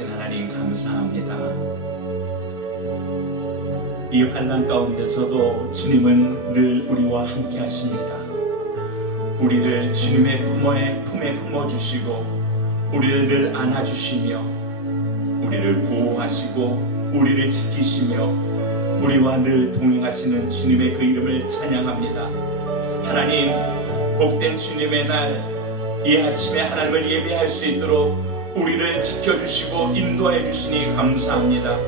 살아계신 하나님 감사합니다. 이 환난 가운데서도 주님은 늘 우리와 함께 하십니다. 우리를 주님의 품에 품어주시고 우리를 늘 안아주시며 우리를 보호하시고 우리를 지키시며 우리와 늘 동행하시는 주님의 그 이름을 찬양합니다. 하나님, 복된 주님의 날 이 아침에 하나님을 예배할 수 있도록 우리를 지켜주시고 인도하여 주시니 감사합니다.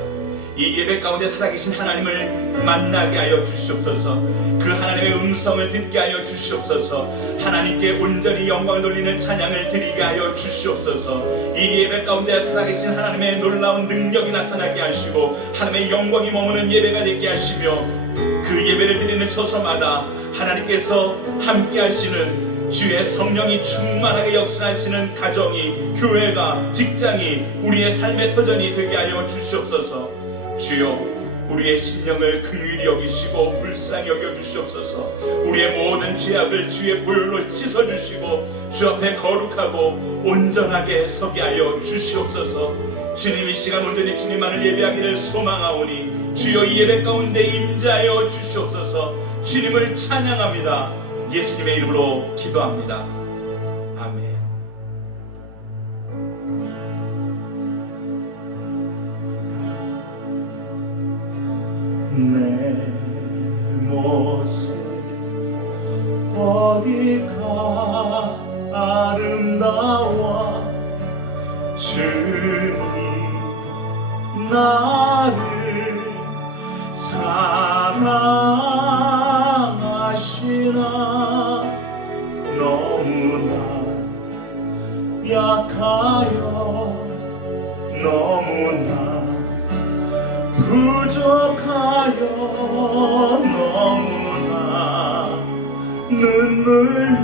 이 예배 가운데 살아계신 하나님을 만나게 하여 주시옵소서. 그 하나님의 음성을 듣게 하여 주시옵소서. 하나님께 온전히 영광을 돌리는 찬양을 드리게 하여 주시옵소서. 이 예배 가운데 살아계신 하나님의 놀라운 능력이 나타나게 하시고 하나님의 영광이 머무는 예배가 되게 하시며 그 예배를 드리는 처소마다 하나님께서 함께 하시는 주의 성령이 충만하게 역사하시는 가정이, 교회가, 직장이 우리의 삶의 터전이 되게 하여 주시옵소서. 주여, 우리의 심령을 긍휼히 여기시고 불쌍히 여겨주시옵소서. 우리의 모든 죄악을 주의 보혈로 씻어주시고 주 앞에 거룩하고 온전하게 서게 하여 주시옵소서. 주님, 이 시간 온전히 주님만을 예배하기를 소망하오니 주여 이 예배 가운데 임재하여 주시옵소서. 주님을 찬양합니다. 예수님의 이름으로 기도합니다. 아멘. 내 모습 어디가 아름다워 주님 나를 사랑하시나 너무나 약하여 너무나 부족하여 너무나 눈물만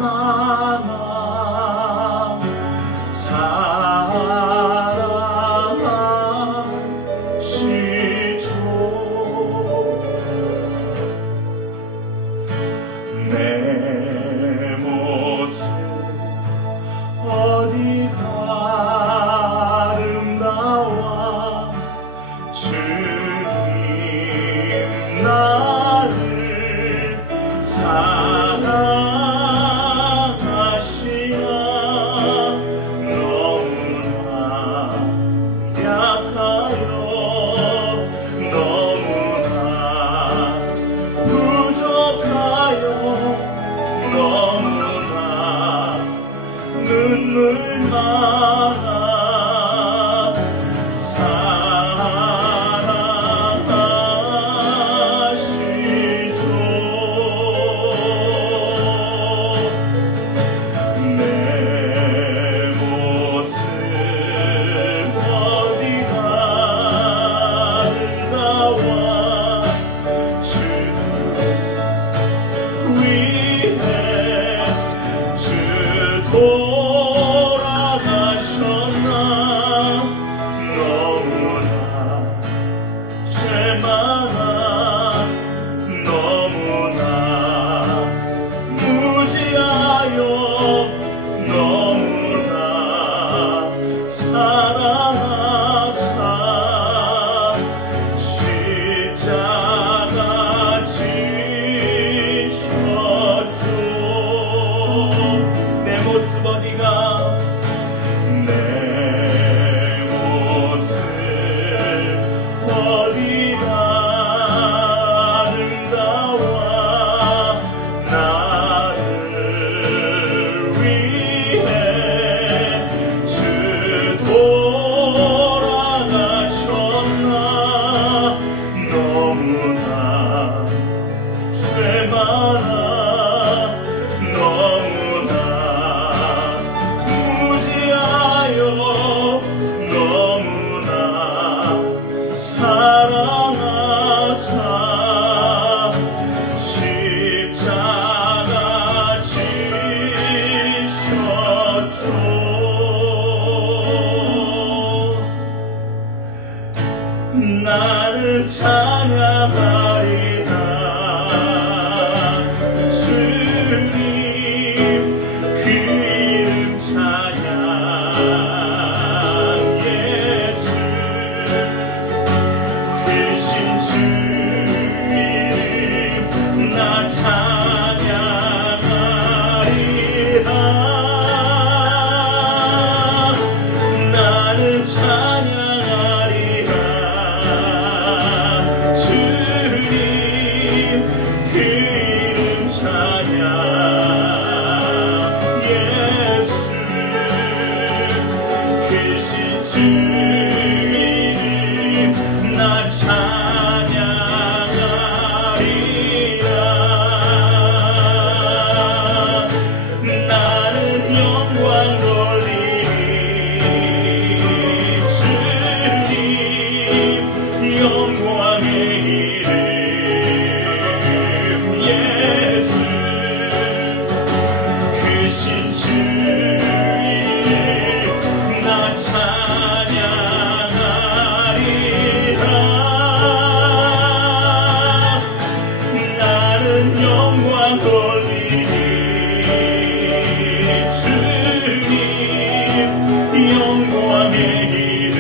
사랑하시죠. 내 모습 어디가 아름다워 주님 나를 사랑하시나 너무나 약하여 너무나 부족하여 너무나 눈물만 돌아가셨나 너무나 죄 많아 너무나 무지하여 너무나 사랑하사 십자가 지셨죠. 내 모습 어디가 내 모습 어디가 아름다워 나를 위해 주 돌아가셨나 너무나 죄 많아 사랑하사 십자가 지셨죠. 나는 찬양하리라 주님 그 이름 찬양 예수 찬양하리라. 주님 그 이름 찬양. 예수 크신 주 이름 나 찬양하리라. 나는 영광 돌리리. 주님 영광의 이름. 예수 크신 주 이름 나 찬양하리라. 나는 영광 돌리리. 주님 영광의 이름.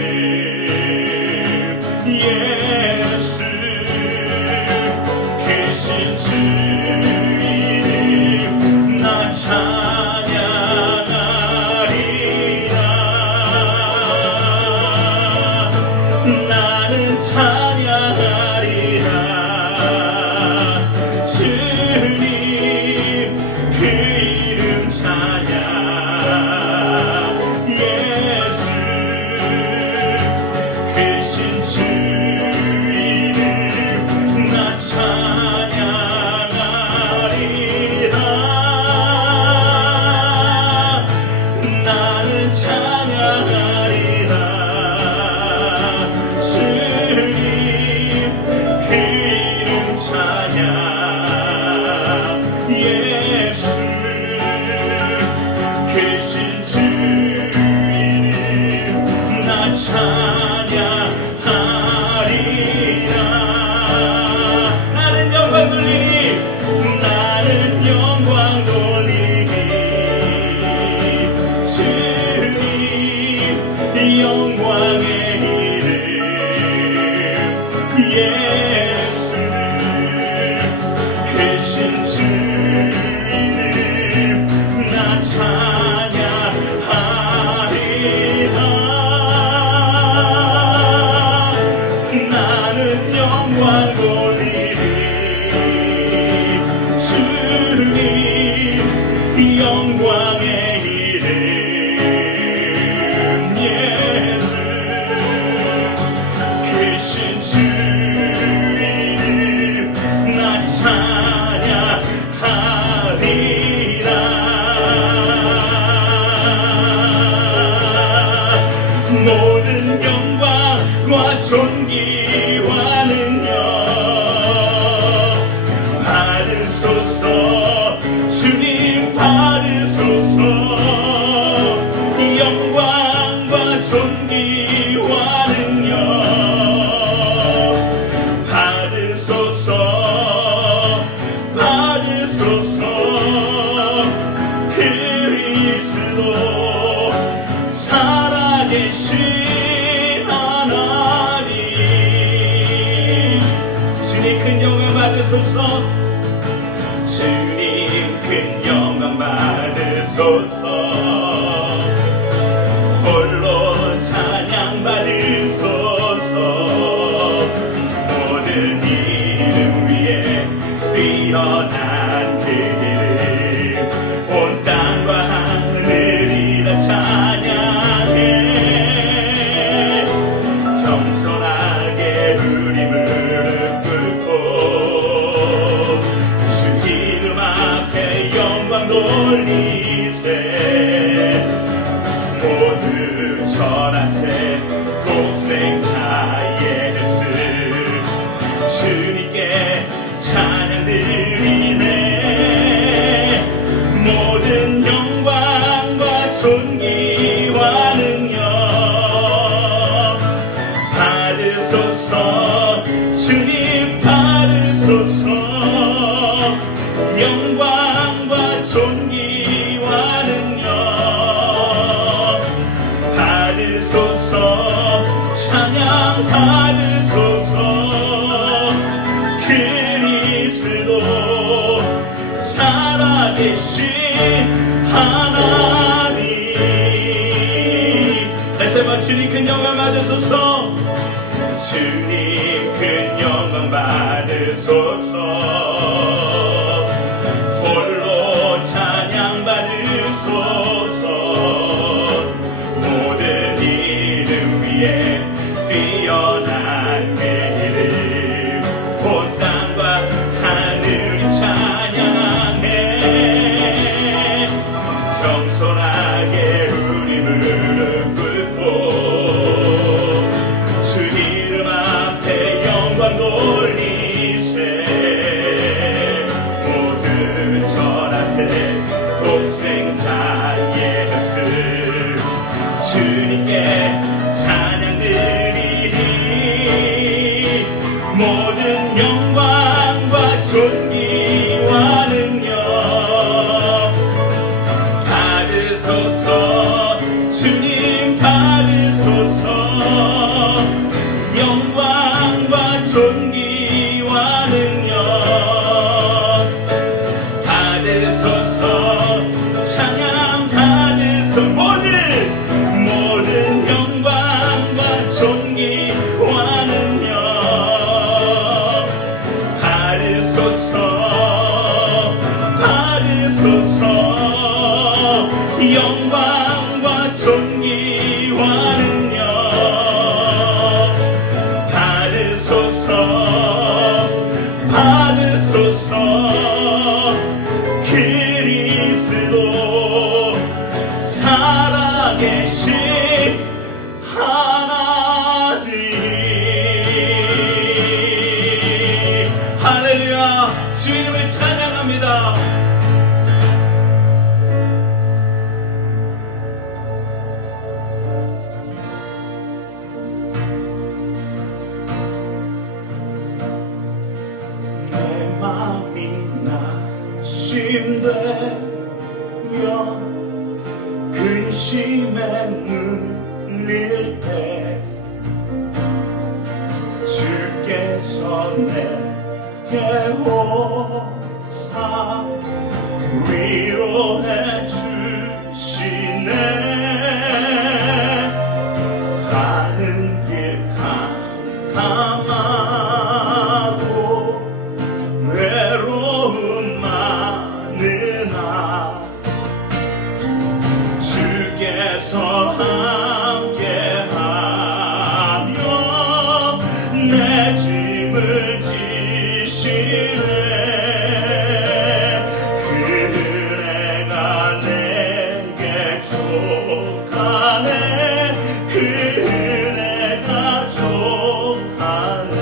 예수 크신 주 이름 나 찬양하리라. 나는 찬양하리라. 주님 그 이름 찬양. 예수 크신 주 이름 나 찬양하리라. 나는 찬양하리라. 주님 그 이름 찬양. 예수 크신 주 이름 나 찬양하리라. 나는 영광 돌리리. 나는 영광 돌리리. 주님 영광의 이름. 예수 크신 주 이름 나 찬양하리라. 나는 영광 돌리리. 주님 영광의 이름. 예수 크신 주 이름 나 찬양하리라. 모든 영광과 존귀와 능력 받으소서. 주님 받으소서. 영광과 존귀와 능력 받으소서. 받으소서. 그리스도 살아계신 하나님. 주님 큰 영광 받으소서. 주님 큰 영광 받으소서. 홀로 찬양 받으소서. 모든 이름 위에 뛰어난 그 이름. 온 땅과 하늘이 다 찬양해. 겸손하게 우리 무릎 꿇고 주 이름 앞에 영광 돌리세. 모두 전하세. 독생자 예수 주님께 찬양 드리네. 모든 영광과 존귀와 능력 받으소서. 주님 받으소서. 영광과 존귀와 능력 받으소서. 찬양 받으소서. 그리스도 살아계신 하나님. 다시 한번 주님 큰 영광 받으소서. 주님 큰 영광 받으소서. 홀로 찬양 받으소서. 모든 이름 위에 뛰어난 그 이름 온 땅과 하늘이 찬양해. 겸손하게 우리 무릎 꿇고 주 이름 앞에 영광 돌리세. 모두 절하세. 독생자 예수 주님께 찬양 드리리. 모든 영광과 존귀와 능력 받으소서. 주님 받으소서. 영광과 존귀와 능력 받으소서. 찬양 받으소서. 모든 영광과 존귀와 능력 받으소서. 받으소서. 영광과 존귀와 능력 받으소서. 받으소서. 그리스도 살아계신 하나님. 할렐루야. 주 이름을 찬양합니다. 내 맘이 낙심되며 근심에 눌릴 때 주께서 내게 오사 위로해 주시네. 가는 길 캄캄하고 외로움 많으나 주께서 함께하며 내 짐을 지시네. 그네가 내게 족하네. 그네가 족하네.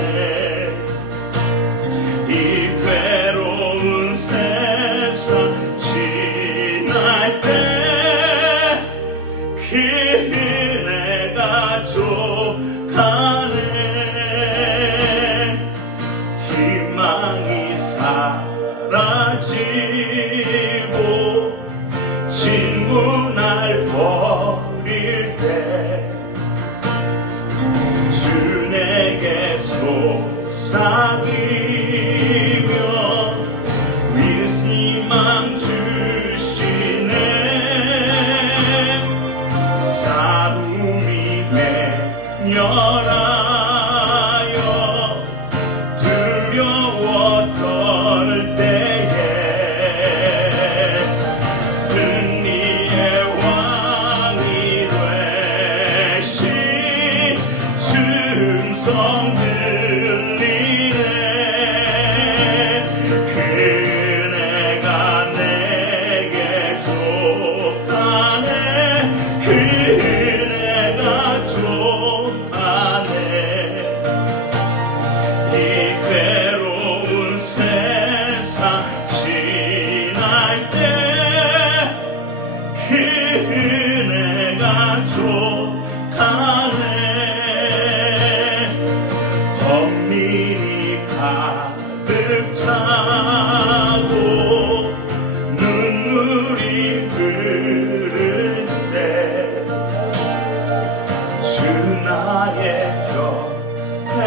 이 괴로운 세상 지날 때 그네가 족하네. 희망이 사라지고 친구 날 버릴 때 주 내게 속삭이며 희망 주시네. 싸움이 맹렬하여 두려워 떨 때에 승리의 왕이 되신 음성 들리네. 그네가 내게 족하네. 그네가 족하네. 이 괴로운 세상 지날 때 그네가 족하네. 범민이 가득 차고 눈물이 흐를 때 주 나의 곁에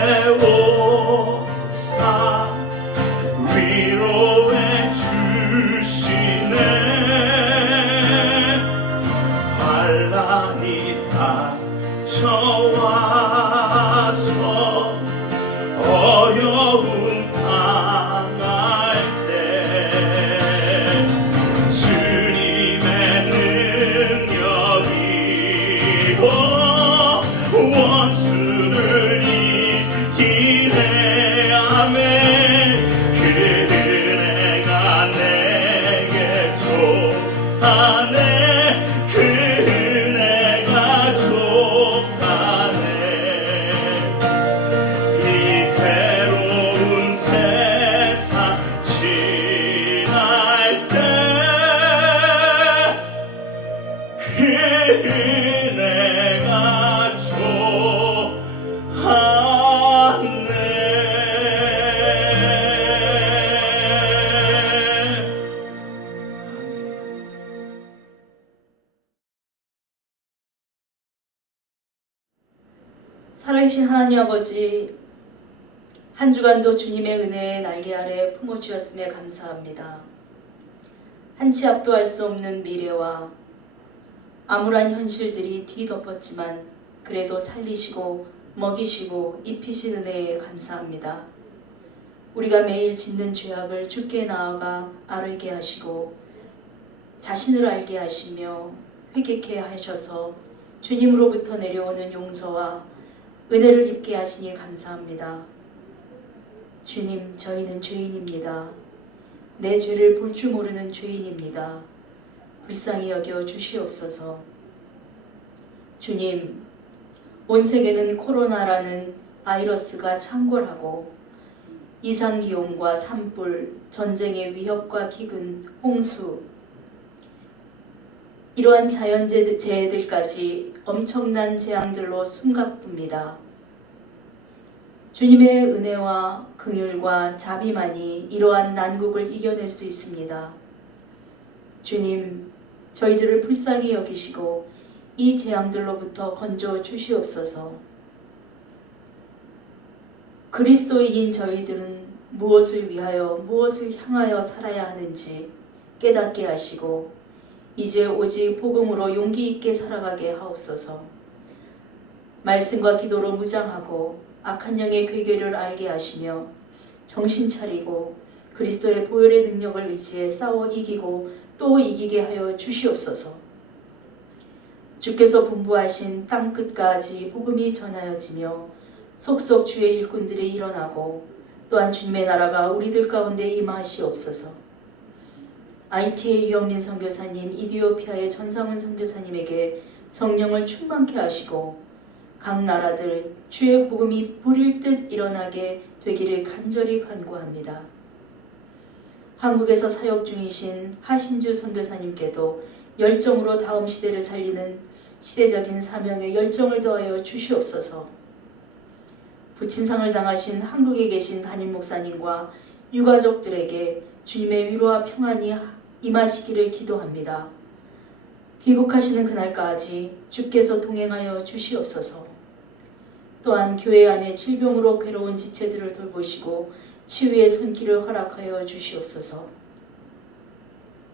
오사 위로해 주시네. 환난이 닥쳐와 두려움 당할 때 주님의 능력이 원수를 이기네. 아멘. 그 은혜가 내게 족하네. 그 은혜가 족하네. 이 괴로운 세상 지날 때 그 은혜가 족하네. 살아계신 하나님 아버지, 한 주간도 주님의 은혜의 날개 아래 품어주셨음에 감사합니다. 한치 앞도 알 수 없는 미래와 암울한 현실들이 뒤덮었지만 그래도 살리시고 먹이시고 입히신 은혜에 감사합니다. 우리가 매일 짓는 죄악을 주께 나아가 알게 하시고 자신을 알게 하시며 회개케 하셔서 주님으로부터 내려오는 용서와 은혜를 입게 하시니 감사합니다. 주님, 저희는 죄인입니다. 내 죄를 볼 줄 모르는 죄인입니다. 불쌍히 여겨 주시옵소서. 주님, 온 세계는 코로나라는 바이러스가 창궐하고 이상기온과 산불, 전쟁의 위협과 기근, 홍수, 이러한 자연재해들까지 엄청난 재앙들로 숨가쁩니다. 주님의 은혜와 긍휼과 자비만이 이러한 난국을 이겨낼 수 있습니다. 주님, 저희들을 불쌍히 여기시고 이 재앙들로부터 건져 주시옵소서. 그리스도인인 저희들은 무엇을 위하여 무엇을 향하여 살아야 하는지 깨닫게 하시고 이제 오직 복음으로 용기 있게 살아가게 하옵소서. 말씀과 기도로 무장하고 악한 영의 괴계를 알게 하시며 정신 차리고 그리스도의 보혈의 능력을 의지해 싸워 이기고 또 이기게 하여 주시옵소서. 주께서 분부하신 땅끝까지 복음이 전하여지며 속속 주의 일꾼들이 일어나고 또한 주님의 나라가 우리들 가운데 임하시옵소서. IT의 유영민 선교사님, 이디오피아의 전상훈 선교사님에게 성령을 충만케 하시고 각 나라들 주의 복음이 불일 듯 일어나게 되기를 간절히 간구합니다. 한국에서 사역 중이신 하신주 선교사님께도 열정으로 다음 시대를 살리는 시대적인 사명에 열정을 더하여 주시옵소서. 부친상을 당하신 한국에 계신 담임 목사님과 유가족들에게 주님의 위로와 평안이 임하시기를 기도합니다. 귀국하시는 그날까지 주께서 동행하여 주시옵소서. 또한 교회 안에 질병으로 괴로운 지체들을 돌보시고 치유의 손길을 허락하여 주시옵소서.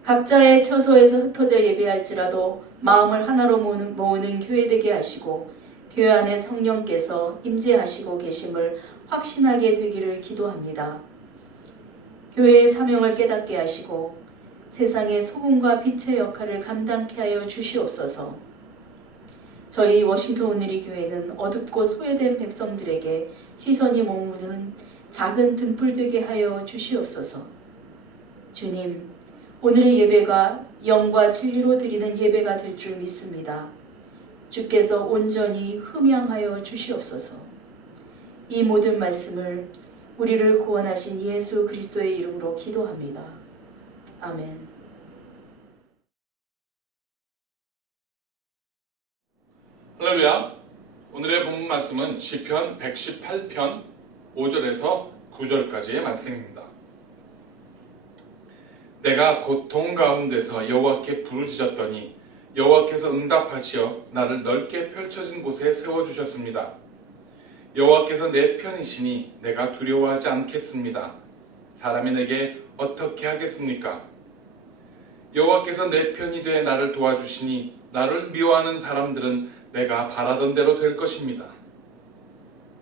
각자의 처소에서 흩어져 예배할지라도 마음을 하나로 모으는 교회 되게 하시고 교회 안에 성령께서 임재하시고 계심을 확신하게 되기를 기도합니다. 교회의 사명을 깨닫게 하시고 세상의 소금과 빛의 역할을 감당케 하여 주시옵소서. 저희 워싱턴 온누리 교회는 어둡고 소외된 백성들에게 시선이 머무르는 작은 등불 되게 하여 주시옵소서. 주님, 오늘의 예배가 영과 진리로 드리는 예배가 될 줄 믿습니다. 주께서 온전히 흠양하여 주시옵소서. 이 모든 말씀을 우리를 구원하신 예수 그리스도의 이름으로 기도합니다. 아멘. 할렐루야. 오늘의 본문 말씀은 시편 118편 5절에서 9절까지의 말씀입니다. 내가 고통 가운데서 여호와께 부르짖었더니 여호와께서 응답하시어 나를 넓게 펼쳐진 곳에 세워주셨습니다. 여호와께서 내 편이시니 내가 두려워하지 않겠습니다. 사람이 내게 어떻게 하겠습니까? 여호와께서 내 편이 되어 나를 도와주시니 나를 미워하는 사람들은 내가 바라던 대로 될 것입니다.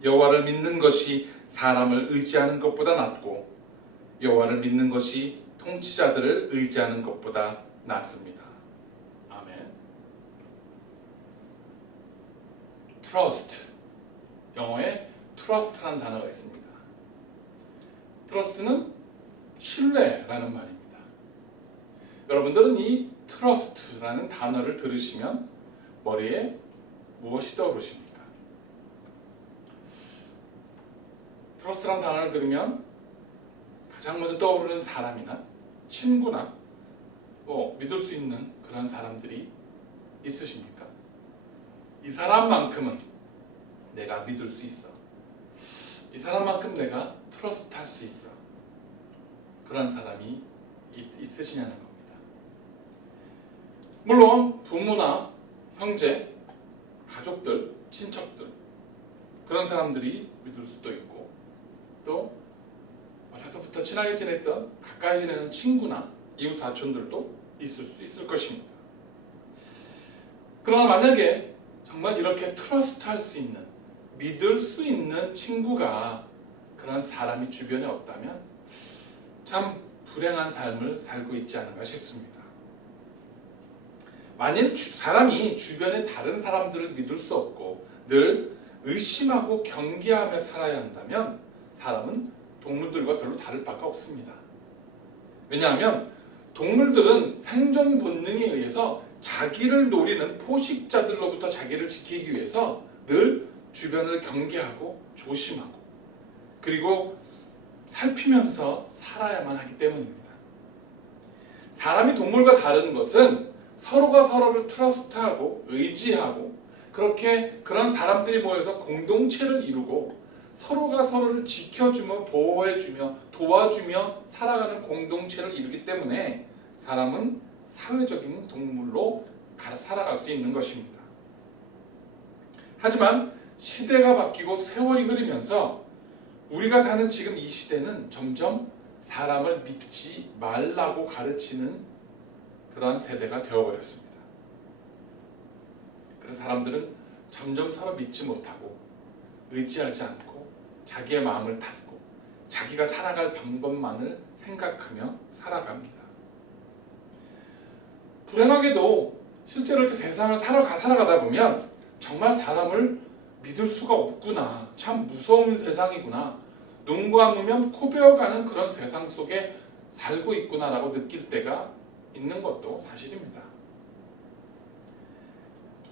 여호와를 믿는 것이 사람을 의지하는 것보다 낫고 여호와를 믿는 것이 통치자들을 의지하는 것보다 낫습니다. 아멘. Trust, 영어에 trust라는 단어가 있습니다. trust는 신뢰라는 말입니다. 여러분들은 이 trust라는 단어를 들으시면 머리에 무엇이 떠오르십니까? trust라는 단어를 들으면 가장 먼저 떠오르는 사람이나 친구나 믿을 수 있는 그런 사람들이 있으십니까? 이 사람만큼은 내가 믿을 수 있어. 이 사람만큼 내가 트러스트 할 수 있어. 그런 사람이 있으시냐는 겁니다. 물론 부모나 형제, 가족들, 친척들 그런 사람들이 믿을 수도 있고 또 어려서부터 친하게 지냈던 가까이 지내는 친구나 이웃 사촌들도 있을 것입니다. 그러나 만약에 정말 이렇게 트러스트할 수 있는, 믿을 수 있는 친구가 그런 사람이 주변에 없다면 참 불행한 삶을 살고 있지 않은가 싶습니다. 만일 사람이 주변에 다른 사람들을 믿을 수 없고 늘 의심하고 경계하며 살아야 한다면 사람은 동물들과 별로 다를 바가 없습니다. 왜냐하면 동물들은 생존 본능에 의해서 자기를 노리는 포식자들로부터 자기를 지키기 위해서 늘 주변을 경계하고 조심하고 그리고 살피면서 살아야만 하기 때문입니다. 사람이 동물과 다른 것은 서로가 서로를 트러스트하고 의지하고 그런 사람들이 모여서 공동체를 이루고 서로가 서로를 지켜주며 보호해주며 도와주며 살아가는 공동체를 이루기 때문에 사람은 사회적인 동물로 살아갈 수 있는 것입니다. 하지만 시대가 바뀌고 세월이 흐르면서 우리가 사는 지금 이 시대는 점점 사람을 믿지 말라고 가르치는 그러한 세대가 되어버렸습니다. 그래서 사람들은 점점 서로 믿지 못하고 의지하지 않고 자기의 마음을 닫고 자기가 살아갈 방법만을 생각하며 살아갑니다. 불행하게도 실제로 이렇게 세상을 살아가다 보면 정말 사람을 믿을 수가 없구나, 참 무서운 세상이구나, 눈 감으면 코 베어가는 그런 세상 속에 살고 있구나라고 느낄 때가 있는 것도 사실입니다.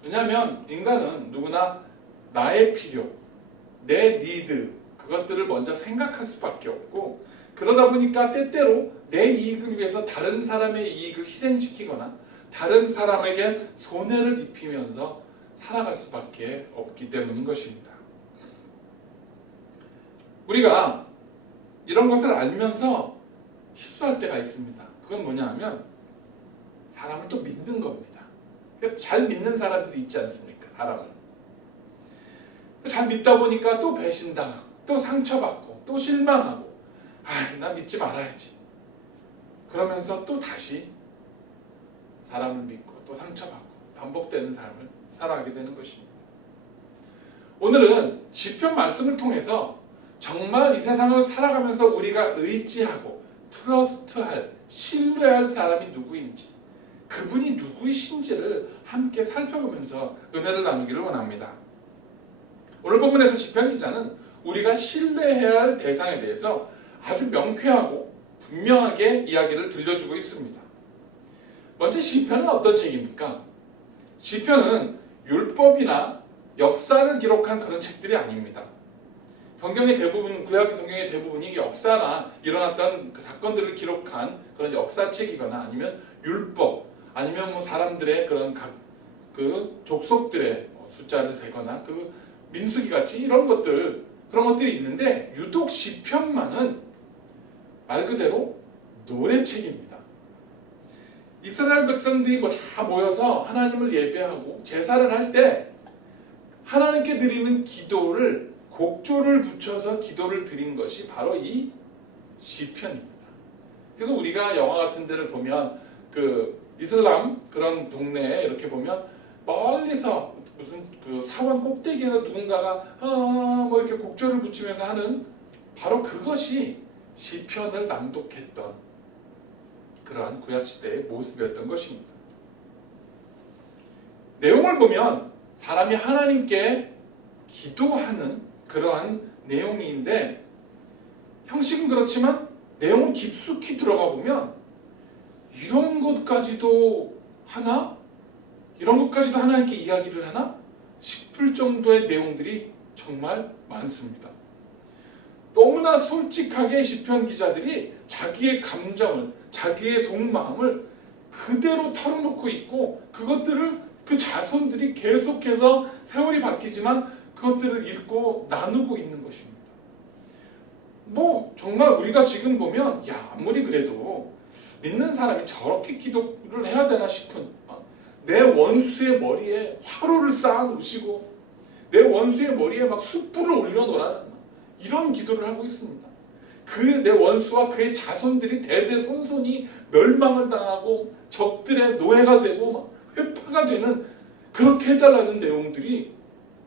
왜냐하면 인간은 누구나 나의 필요, 내 니드 그것들을 먼저 생각할 수밖에 없고 그러다 보니까 때때로 내 이익을 위해서 다른 사람의 이익을 희생시키거나 다른 사람에게 손해를 입히면서 살아갈 수밖에 없기 때문인 것입니다. 우리가 이런 것을 알면서 실수할 때가 있습니다. 그건 뭐냐 하면 사람을 또 믿는 겁니다. 잘 믿는 사람들이 있지 않습니까? 사람을. 잘 믿다 보니까 또 배신당하고 또 상처받고 또 실망하고 나 믿지 말아야지. 그러면서 또 다시 사람을 믿고 또 상처받고 반복되는 삶을 살아가게 되는 것입니다. 오늘은 시편 말씀을 통해서 정말 이 세상을 살아가면서 우리가 의지하고 트러스트할, 신뢰할 사람이 누구인지 그분이 누구이신지를 함께 살펴보면서 은혜를 나누기를 원합니다. 오늘 본문에서 시편 기자는 우리가 신뢰해야 할 대상에 대해서 아주 명쾌하고 분명하게 이야기를 들려주고 있습니다. 먼저 시편은 어떤 책입니까? 시편은 율법이나 역사를 기록한 그런 책들이 아닙니다. 성경의 대부분, 구약 성경의 대부분이 역사나 일어났던 그 사건들을 기록한 그런 역사책이거나 아니면 율법, 아니면 사람들의 그런 그 족속들의 숫자를 세거나 그 민수기 같이 이런 것들, 그런 것들이 있는데 유독 시편만은 말 그대로 노래책입니다. 이스라엘 백성들이 다 모여서 하나님을 예배하고 제사를 할 때 하나님께 드리는 기도를 곡조를 붙여서 기도를 드린 것이 바로 이 시편입니다. 그래서 우리가 영화 같은 데를 보면 그 이슬람 그런 동네에 이렇게 보면 멀리서 무슨 그 사원 꼭대기에서 누군가가 뭐 이렇게 곡조를 붙이면서 하는 바로 그것이 시편을 낭독했던 그러한 구약시대의 모습이었던 것입니다. 내용을 보면 사람이 하나님께 기도하는 그러한 내용인데 형식은 그렇지만 내용을 깊숙이 들어가 보면 이런 것까지도 하나? 이런 것까지도 하나님께 이야기를 하나? 싶을 정도의 내용들이 정말 많습니다. 너무나 솔직하게 시편 기자들이 자기의 감정을, 자기의 속마음을 그대로 털어놓고 있고 그것들을 그 자손들이 계속해서 세월이 바뀌지만 그것들을 읽고 나누고 있는 것입니다. 정말 우리가 지금 보면 아무리 그래도 믿는 사람이 저렇게 기도를 해야 되나 싶은 내 원수의 머리에 화로를 쌓아 놓으시고 내 원수의 머리에 막 숯불을 올려놓으라는 이런 기도를 하고 있습니다. 내 원수와 그의 자손들이 대대손손이 멸망을 당하고 적들의 노예가 되고 회파가 되는 그렇게 해달라는 내용들이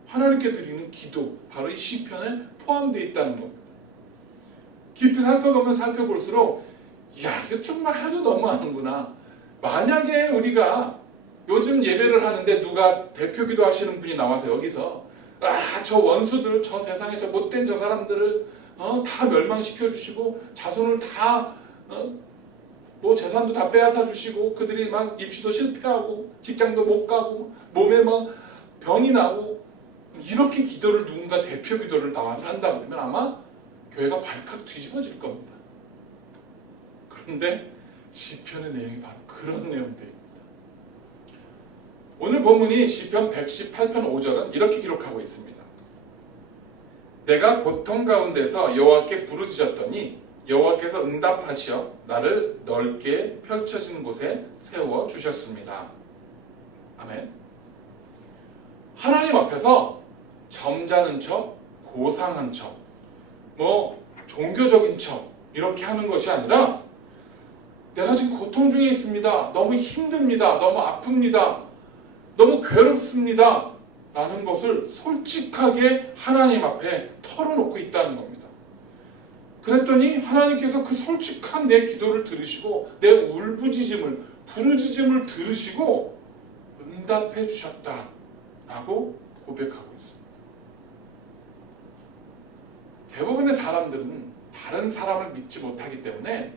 하나님께 드리는 기도, 바로 이 시편에 포함되어 있다는 겁니다. 깊이 살펴보면 살펴볼수록 이거 정말 하도 너무하는구나. 만약에 우리가 요즘 예배를 하는데 누가 대표 기도하시는 분이 나와서 여기서 저 원수들, 저 세상에 저 못된 저 사람들을 다 멸망시켜 주시고 자손을 다 재산도 다 빼앗아 주시고 그들이 막 입시도 실패하고 직장도 못 가고 몸에 막 병이 나고 이렇게 기도를 누군가 대표 기도를 나와서 한다 그러면 아마 교회가 발칵 뒤집어질 겁니다. 그런데 시편의 내용이 바로 그런 내용들입니다. 오늘 본문이 시편 118편 5절은 이렇게 기록하고 있습니다. 내가 고통 가운데서 여호와께 부르짖었더니 여호와께서 응답하시어 나를 넓게 펼쳐진 곳에 세워 주셨습니다. 아멘. 하나님 앞에서 점잖은 척, 고상한 척, 종교적인 척 이렇게 하는 것이 아니라 내가 지금 고통 중에 있습니다. 너무 힘듭니다. 너무 아픕니다. 너무 괴롭습니다. 라는 것을 솔직하게 하나님 앞에 털어놓고 있다는 겁니다. 그랬더니 하나님께서 그 솔직한 내 기도를 들으시고 내 울부짖음을, 부르짖음을 들으시고 응답해 주셨다라고 고백하고 있습니다. 대부분의 사람들은 다른 사람을 믿지 못하기 때문에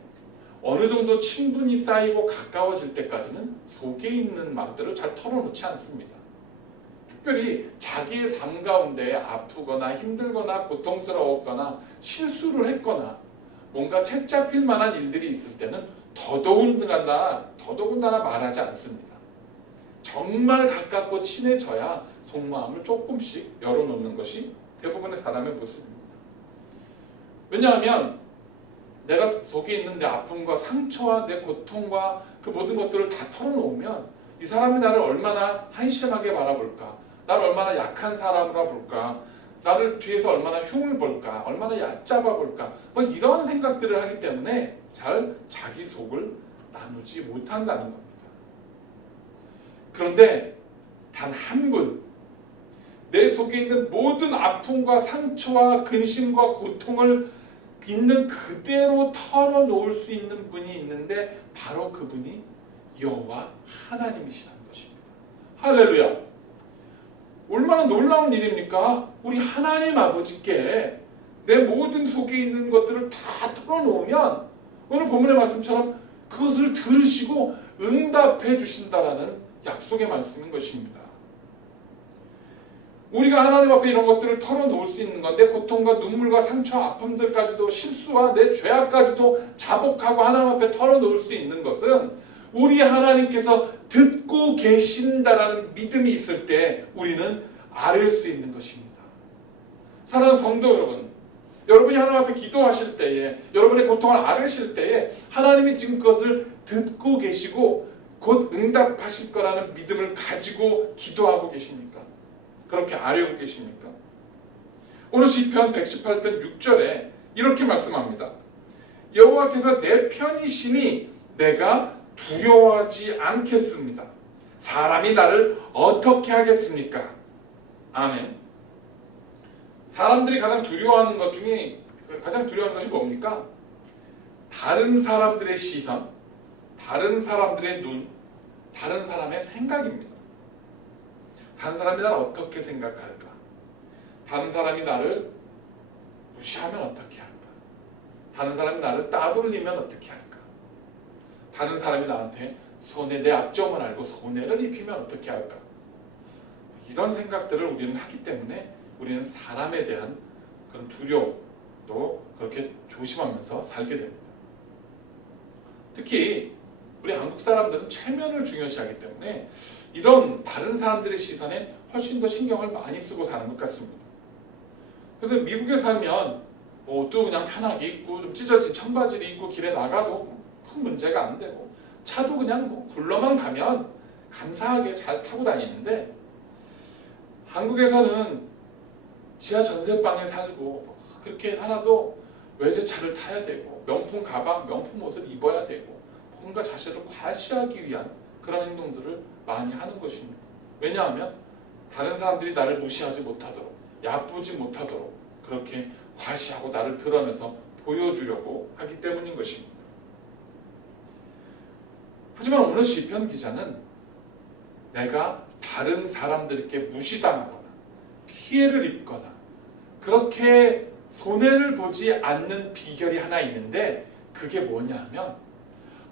어느 정도 친분이 쌓이고 가까워질 때까지는 속에 있는 말들을 잘 털어놓지 않습니다. 특별히 자기의 삶 가운데 아프거나 힘들거나 고통스러웠거나 실수를 했거나 뭔가 책 잡힐 만한 일들이 있을 때는 더더군다나 말하지 않습니다. 정말 가깝고 친해져야 속마음을 조금씩 열어놓는 것이 대부분의 사람의 모습입니다. 왜냐하면 내가 속에 있는 내 아픔과 상처와 내 고통과 그 모든 것들을 다 털어놓으면 이 사람이 나를 얼마나 한심하게 바라볼까, 나를 얼마나 약한 사람으로 볼까, 나를 뒤에서 얼마나 흉을 볼까, 얼마나 얕잡아 볼까, 이런 생각들을 하기 때문에 잘 자기 속을 나누지 못한다는 겁니다. 그런데 단 한 분, 내 속에 있는 모든 아픔과 상처와 근심과 고통을 있는 그대로 털어놓을 수 있는 분이 있는데 바로 그분이 여호와 하나님이시라는 것입니다. 할렐루야! 얼마나 놀라운 일입니까? 우리 하나님 아버지께 내 모든 속에 있는 것들을 다 털어놓으면 오늘 본문의 말씀처럼 그것을 들으시고 응답해 주신다라는 약속의 말씀인 것입니다. 우리가 하나님 앞에 이런 것들을 털어놓을 수 있는 건 내 고통과 눈물과 상처, 아픔들까지도 실수와 내 죄악까지도 자복하고 하나님 앞에 털어놓을 수 있는 것은 우리 하나님께서 듣고 계신다라는 믿음이 있을 때 우리는 아뢰 수 있는 것입니다. 사랑하는 성도 여러분, 여러분이 하나님 앞에 기도하실 때에 여러분의 고통을 아뢰실 때에 하나님이 지금 그것을 듣고 계시고 곧 응답하실 거라는 믿음을 가지고 기도하고 계십니까? 그렇게 아뢰고 계십니까? 오늘 시편 118편 6절에 이렇게 말씀합니다. 여호와께서 내 편이시니 내가 두려워하지 않겠습니다. 사람이 나를 어떻게 하겠습니까? 아멘. 사람들이 가장 두려워하는 것 중에 가장 두려운 것이 뭡니까? 다른 사람들의 시선, 다른 사람들의 눈, 다른 사람의 생각입니다. 다른 사람이 나를 어떻게 생각할까? 다른 사람이 나를 무시하면 어떻게 할까? 다른 사람이 나를 따돌리면 어떻게 할까? 다른 사람이 나한테 내 악점을 알고 손해를 입히면 어떻게 할까? 이런 생각들을 우리는 하기 때문에 우리는 사람에 대한 그런 두려움도 그렇게 조심하면서 살게 됩니다. 특히 우리 한국 사람들은 체면을 중요시하기 때문에 이런 다른 사람들의 시선에 훨씬 더 신경을 많이 쓰고 사는 것 같습니다. 그래서 미국에 살면 뭐 옷도 그냥 편하게 입고 좀 찢어진 청바지를 입고 길에 나가도 큰 문제가 안 되고 차도 그냥 뭐 굴러만 가면 감사하게 잘 타고 다니는데 한국에서는 지하 전셋방에 살고 그렇게 살아도 외제차를 타야 되고 명품 가방, 명품 옷을 입어야 되고 뭔가 자신을 과시하기 위한 그런 행동들을 많이 하는 것입니다. 왜냐하면 다른 사람들이 나를 무시하지 못하도록 얕보지 못하도록 그렇게 과시하고 나를 드러내서 보여주려고 하기 때문인 것입니다. 하지만 오늘 시편 기자는 내가 다른 사람들께 무시당하거나 피해를 입거나 그렇게 손해를 보지 않는 비결이 하나 있는데 그게 뭐냐 하면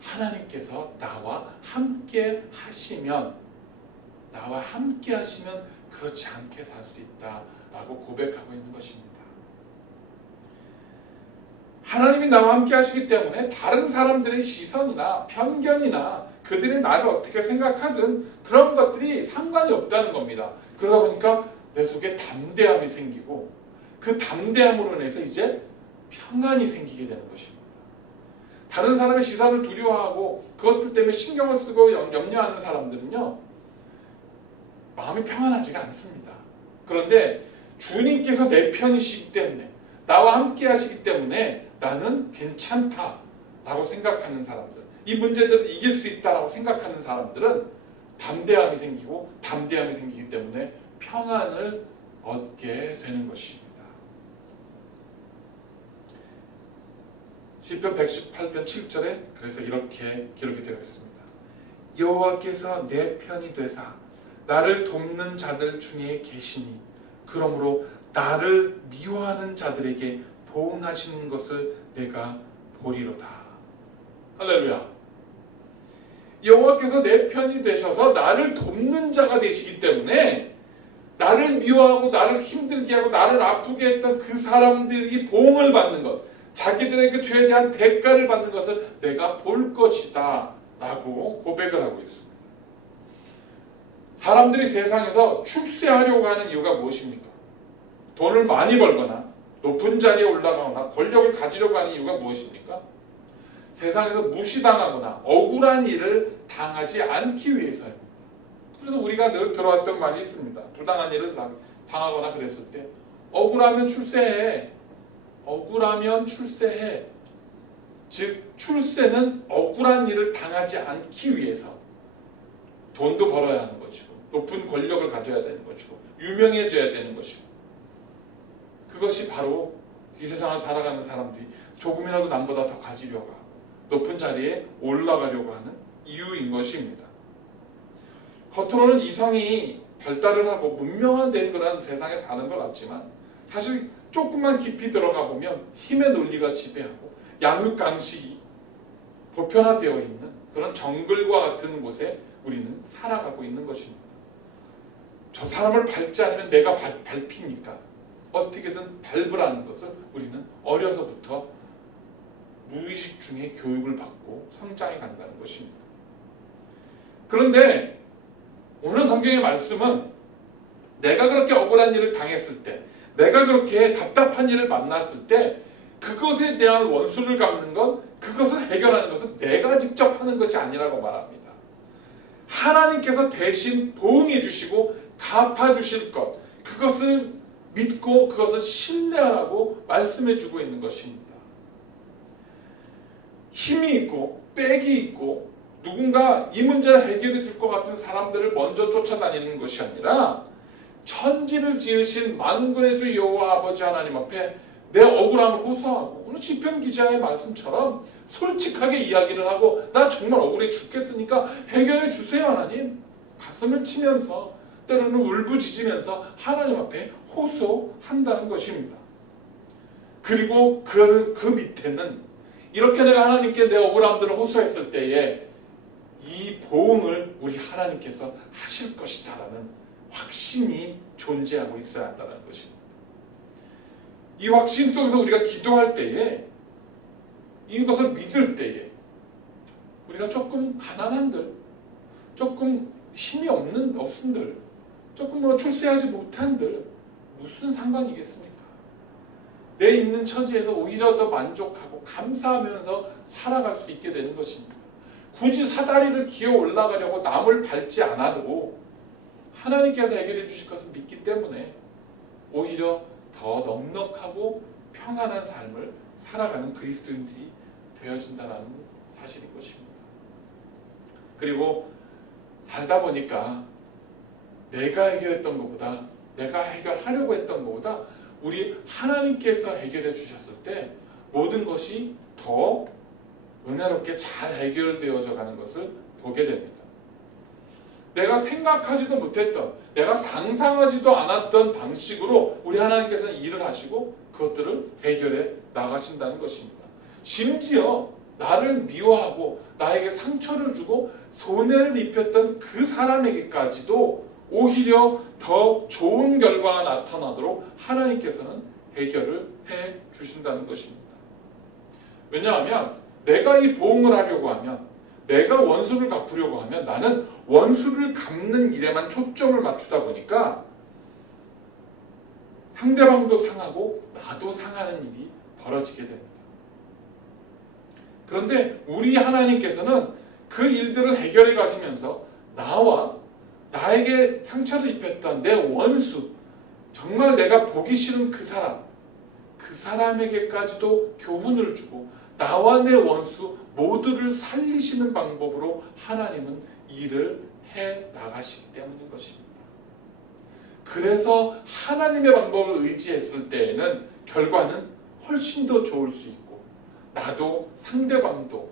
하나님께서 나와 함께 하시면 그렇지 않게 살 수 있다라고 고백하고 있는 것입니다. 하나님이 나와 함께 하시기 때문에 다른 사람들의 시선이나 편견이나 그들이 나를 어떻게 생각하든 그런 것들이 상관이 없다는 겁니다. 그러다 보니까 내 속에 담대함이 생기고 그 담대함으로 인해서 이제 평안이 생기게 되는 것입니다. 다른 사람의 시선을 두려워하고 그것들 때문에 신경을 쓰고 염려하는 사람들은요 마음이 평안하지가 않습니다. 그런데 주님께서 내 편이시기 때문에 나와 함께 하시기 때문에 나는 괜찮다라고 생각하는 사람들, 이 문제들을 이길 수 있다라고 생각하는 사람들은 담대함이 생기기 때문에 평안을 얻게 되는 것입니다. 시편 118편 7절에 그래서 이렇게 기록이 되어 있습니다. 여호와께서 내 편이 되사 나를 돕는 자들 중에 계시니 그러므로 나를 미워하는 자들에게 보응하시는 것을 내가 보리로다. 할렐루야. 여호와께서 내 편이 되셔서 나를 돕는 자가 되시기 때문에 나를 미워하고 나를 힘들게 하고 나를 아프게 했던 그 사람들이 보응을 받는 것, 자기들의 그 죄에 대한 대가를 받는 것을 내가 볼 것이다 라고 고백을 하고 있습니다. 사람들이 세상에서 출세하려고 하는 이유가 무엇입니까? 돈을 많이 벌거나 높은 자리에 올라가거나 권력을 가지려고 하는 이유가 무엇입니까? 세상에서 무시당하거나 억울한 일을 당하지 않기 위해서입니다. 그래서 우리가 늘 들어왔던 말이 있습니다. 부당한 일을 당하거나 그랬을 때 억울하면 출세해. 억울하면 출세해. 즉 출세는 억울한 일을 당하지 않기 위해서 돈도 벌어야 하는 것이고 높은 권력을 가져야 되는 것이고 유명해져야 되는 것이고 그것이 바로 이 세상을 살아가는 사람들이 조금이라도 남보다 더 가지려고 하고 높은 자리에 올라가려고 하는 이유인 것입니다. 겉으로는 이성이 발달을 하고 문명화된 그런 세상에 사는 것 같지만 사실 조금만 깊이 들어가 보면 힘의 논리가 지배하고 양육강식이 보편화되어 있는 그런 정글과 같은 곳에 우리는 살아가고 있는 것입니다. 저 사람을 밟지 않으면 내가 밟히니까 어떻게든 밟으라는 것을 우리는 어려서부터 무의식 중에 교육을 받고 성장해 간다는 것입니다. 그런데 오늘 성경의 말씀은 내가 그렇게 억울한 일을 당했을 때, 내가 그렇게 답답한 일을 만났을 때 그것에 대한 원수를 갚는 것, 그것을 해결하는 것은 내가 직접 하는 것이 아니라고 말합니다. 하나님께서 대신 보응해 주시고 갚아 주실 것, 그것을 믿고 그것을 신뢰하라고 말씀해 주고 있는 것입니다. 힘이 있고 빽이 있고 누군가 이 문제를 해결해 줄 것 같은 사람들을 먼저 쫓아다니는 것이 아니라 천지를 지으신 만군의 주 여호와 아버지 하나님 앞에 내 억울함을 호소하고 오늘 시편 기자의 말씀처럼 솔직하게 이야기를 하고 나 정말 억울해 죽겠으니까 해결해 주세요 하나님. 가슴을 치면서 때로는 울부짖으면서 하나님 앞에 호소한다는 것입니다. 그리고 그 밑에는 이렇게 내가 하나님께 내 억울함들을 호소했을 때에 이 보응을 우리 하나님께서 하실 것이다라는 확신이 존재하고 있어야 한다는 것입니다. 이 확신 속에서 우리가 기도할 때에 이것을 믿을 때에 우리가 조금 가난한들, 조금 힘이 없은들, 조금 출세하지 못한들 무슨 상관이겠습니까? 내 있는 처지에서 오히려 더 만족하고 감사하면서 살아갈 수 있게 되는 것입니다. 굳이 사다리를 기어 올라가려고 남을 밟지 않아도 하나님께서 해결해 주실 것을 믿기 때문에 오히려 더 넉넉하고 평안한 삶을 살아가는 그리스도인들이 되어진다는 사실인 것입니다. 그리고 살다 보니까 내가 해결했던 것보다, 내가 해결하려고 했던 것보다 우리 하나님께서 해결해 주셨을 때 모든 것이 더 은혜롭게 잘 해결되어져 가는 것을 보게 됩니다. 내가 생각하지도 못했던, 내가 상상하지도 않았던 방식으로 우리 하나님께서는 일을 하시고 그것들을 해결해 나가신다는 것입니다. 심지어 나를 미워하고 나에게 상처를 주고 손해를 입혔던 그 사람에게까지도 오히려 더 좋은 결과가 나타나도록 하나님께서는 해결을 해 주신다는 것입니다. 왜냐하면 내가 이 보응을 하려고 하면, 내가 원수를 갚으려고 하면 나는 원수를 갚는 일에만 초점을 맞추다 보니까 상대방도 상하고 나도 상하는 일이 벌어지게 됩니다. 그런데 우리 하나님께서는 그 일들을 해결해 가시면서 나와 나에게 상처를 입혔던 내 원수, 정말 내가 보기 싫은 그 사람에게까지도 교훈을 주고 나와 내 원수 모두를 살리시는 방법으로 하나님은 일을 해 나가시기 때문인 것입니다. 그래서 하나님의 방법을 의지했을 때에는 결과는 훨씬 더 좋을 수 있고, 나도 상대방도